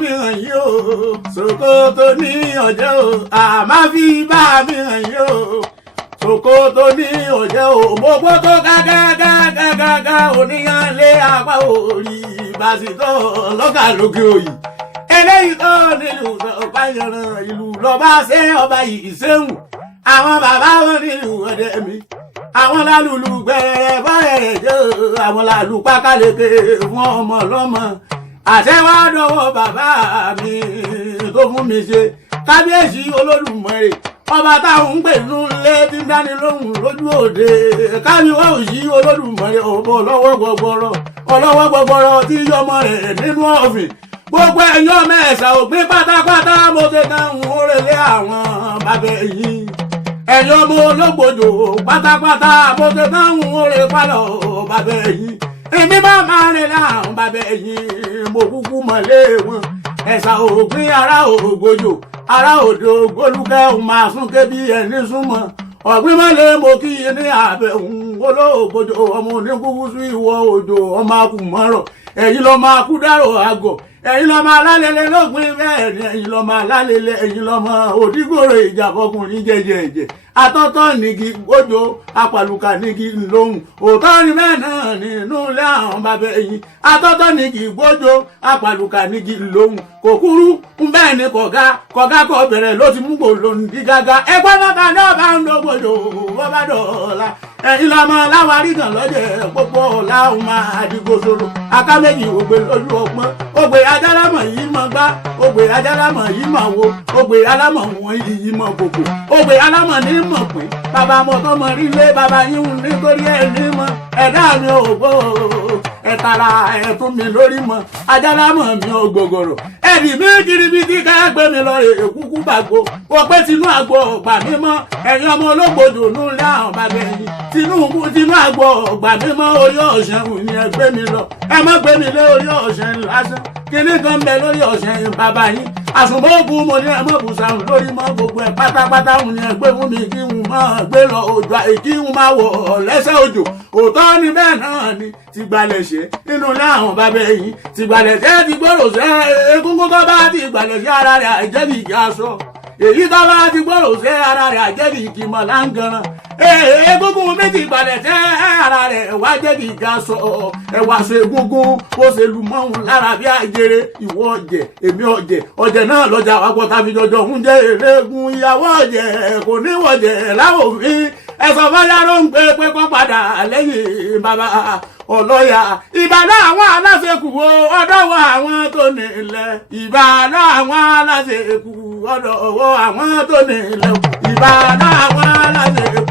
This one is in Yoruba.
mi hàn yín o ṣòkòtò ní ọ̀jẹ̀ o àmá fi bá mi hàn yín o ṣòkòtò ní ọ̀jẹ̀ o gbogbo tó gágágágágá oníyanlé apá orí ìbásítọ̀ lọ́gà lókè òyì eléyìí tó nílùú ọba yanran ìlú lọ́ba ṣe ọba yìí ṣéwù àwọn bàbá wọn nílùú ọdẹ mi àwọn lálùlù gbẹrẹ bọ́rẹ̀ jẹ́ àwọn lálù pákáleke fún ọmọ lọ́mọ àṣẹwádọ́wọ́ bàbá mi tó fún mi ṣe kábíyèsí Olódùmarè ọba táwọn ń gbè nú lé tí ń dání lóhùn lójú òde kábíwá òsì Olódùmarè ọ̀bọ ọlọ́wọ́ gbọgbọrọ tí yọmọ rẹ̀ nínú ọ̀fìn gbogbo ẹ̀yọ́ mẹ́sà ògbín pátápátá mo ṣe dáhùn orèlé àwọn bàbá ẹ̀yìn ẹ̀yọ́ mo ológbòdò pátápátá mo ṣe dáhùn orè pálọ̀ bàbá ẹ̀yìn èmi bá máa rìn láàrún bàbá ẹ̀yìn mo kúkú mọ̀lé wọn ẹ̀sà ògbín ará ògbòjò ará òde ògbólúkẹ́ òun máa sún kébí ẹni súnmọ́ ọ̀gbìn mọ́lẹ̀ mo kí i ní àbẹ̀ òun olóògbòjò ọmọ oníkúkú sí ìwọ òjò ọmọ akùmọ́rọ̀ ẹ̀yin lọ máa kú dárò àgọ̀ ẹ̀yin lọ máa lálẹ́lẹ́ lópin bẹ́ẹ̀ ni ẹ̀yin lọ máa lálẹ́lẹ́ ẹ̀yin lọ máa òdígbòrò ìjà fọkùnrin jẹjẹjẹ atọ́tọ́ nìgí gbójó apàlùkà nìgí lóhùn òótọ́ ni bẹ́ẹ̀ náà nínú ilé àwọn bàbá ẹ̀yìn atọ́tọ́ nìgí gbójó apàlùkà nìgí lóhùn kò kúrú ń bẹ́ẹ̀ ni kọ̀gá kọ bẹ̀rẹ̀ ló ti mú gbòòlò ní gágá ẹgbẹ́ mọ́ta ní ọba ń lo gbòjò bọ́bá dọ̀ọ́la ẹ̀yin lọ́mọ láwárí kan lọ́jẹ̀ pópó láwọn máa dìgbò sòrò aká méjì ògbé lójú ọpọ́n ògbé ajálámọ̀ yìí mọ̀ gbá ògbé ajálámọ̀ yìí mọ̀ wo ògbé alámọ̀ wọn yìí mọ̀ kòkò ògbé alámọ̀ ní mọ̀ pé bàbá mọ̀tọ́ mọ̀ rí lé bàbá yín nítorí ẹ̀ ní mọ̀ ẹ̀dá mi ò gbó ẹ̀tara ẹ̀tún mi lórí mọ̀ ajálámọ̀ mi ò gbogbooro ẹ̀dì mi kiribiti ká gbé mi lọ èkúkú bàgbó òpé tinú àgbo ọ̀gbà mi mọ́ ẹ̀yin ọmọ ológbòdò nù lé àwọn bàbá ẹ̀yìn tinú àgbo ọ̀gbà mi mọ́ orí ọ̀sẹ̀ ni ẹ gbé mi lọ ẹ má gbé mi lé orí ọ̀sẹ̀ lásán kíní kan bẹ lórí ọ̀sẹ̀ bàbá yín àsùnmọ́ọ̀gùn mo ní ẹ mọ̀ bùsàrùn lórí mọ́ gbogbo ẹ̀ pátápátá ni ẹ gbé fún mi kí n máa gbé lọ òjò kí n máa wọ̀ lẹ́sẹ̀ òjò òótọ́ ni bẹ́ẹ̀ náà ni ti gbalẹ̀ ṣe nínú ilé àwọn bàbá ẹ̀yìn ti gbalẹ̀ ṣe ti gbọ́dọ̀ ṣe egungun tó bá ti gbalẹ̀ ṣe ara rẹ̀ àìjẹ́bì ìjà aṣọ èyí tó bá ti gbọ́dọ̀ ṣe ara rẹ̀ àìjẹ́bì ìkìmọ̀ láǹgaran egungun méjì gbalẹ̀ ṣe ara rẹ̀ ẹ̀wà jẹ́bì ìjà aṣọ ẹ̀wà ṣe egungun ó ṣe lù mọ́hun lára bí àjèrè ìwọ ọ̀jẹ̀ èmi ọ̀jẹ̀ náà lọ́jà wàpọ̀ tàbí jọjọ ń jẹ́ eléegun ìyàwó ọ̀jẹ̀ kò ní wọ̀jẹ̀ láwòfin ẹ̀sọ̀ fọ́lá ló ń pé kọ́ padà lẹ́yìn bàbá ọlọ́yà ìbàdàn àwọn aláṣekù ọ̀dọ́wọ́ àwọn tó nílẹ̀ ìbàdàn àwọn aláṣekù ọ̀dọ́wọ́ àwọn tó nílẹ̀ ìbàdàn àwọn aláṣekù.